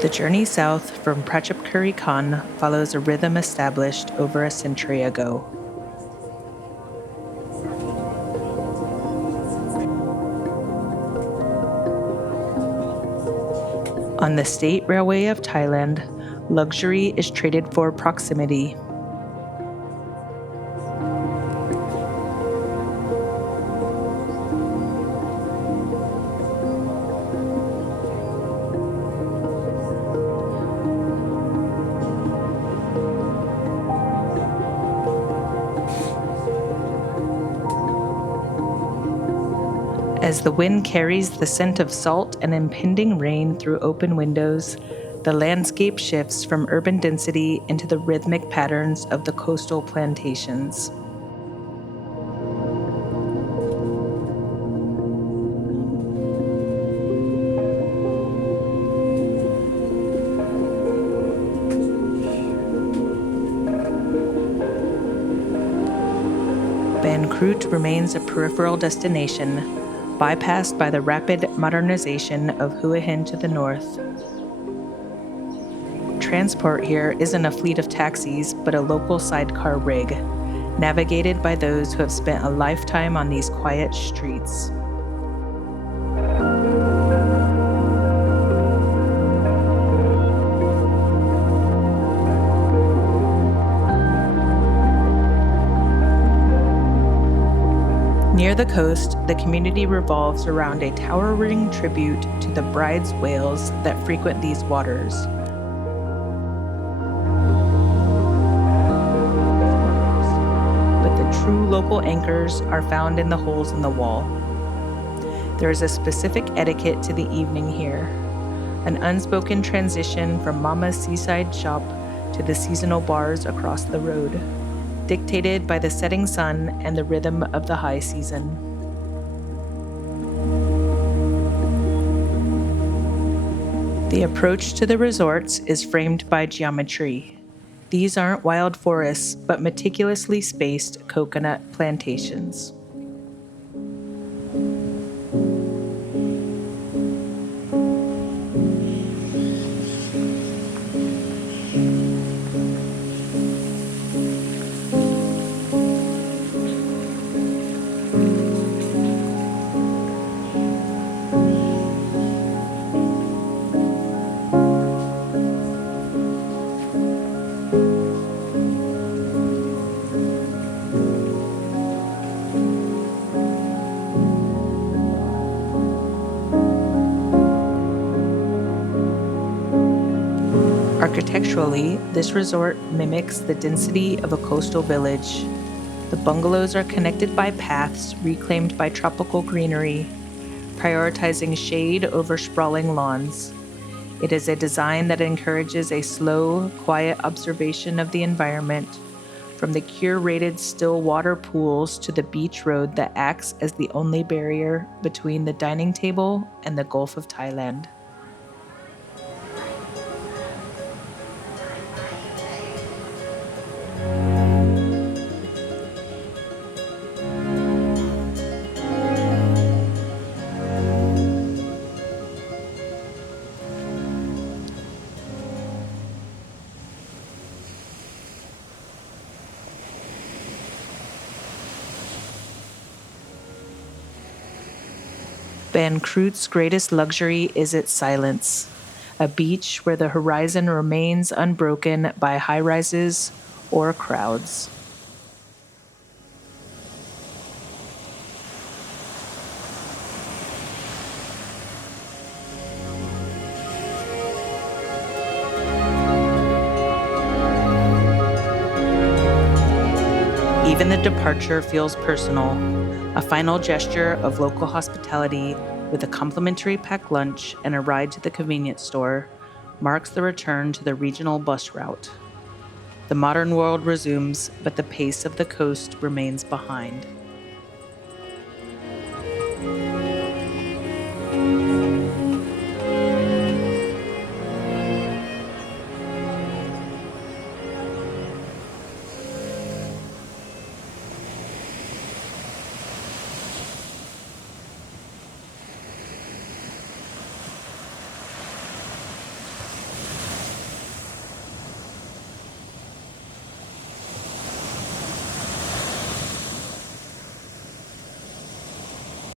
The journey south from Prachuap Khiri Khan follows a rhythm established over a century ago. On the State Railway of Thailand, luxury is traded for proximity. As the wind carries the scent of salt and impending rain through open windows, the landscape shifts from urban density into the rhythmic patterns of the coastal plantations. Ban Krut remains a peripheral destination, bypassed by the rapid modernization of Hua Hin to the north. Transport here isn't a fleet of taxis, but a local sidecar rig, navigated by those who have spent a lifetime on these quiet streets. Near the coast, the community revolves around a towering tribute to the bride's whales that frequent these waters. But the true local anchors are found in the holes in the wall. There is a specific etiquette to the evening here, an unspoken transition from Mama's Seaside shop to the seasonal bars across the road, dictated by the setting sun and the rhythm of the high season. The approach to the resorts is framed by geometry. These aren't wild forests, but meticulously spaced coconut plantations. Architecturally, this resort mimics the density of a coastal village. The bungalows are connected by paths reclaimed by tropical greenery, prioritizing shade over sprawling lawns. It is a design that encourages a slow, quiet observation of the environment, from the curated still water pools to the beach road that acts as the only barrier between the dining table and the Gulf of Thailand. Ban Krut's greatest luxury is its silence, a beach where the horizon remains unbroken by high-rises or crowds. Even the departure feels personal, a final gesture of local hospitality with a complimentary packed lunch and a ride to the convenience store marks the return to the regional bus route. The modern world resumes, but the pace of the coast remains behind.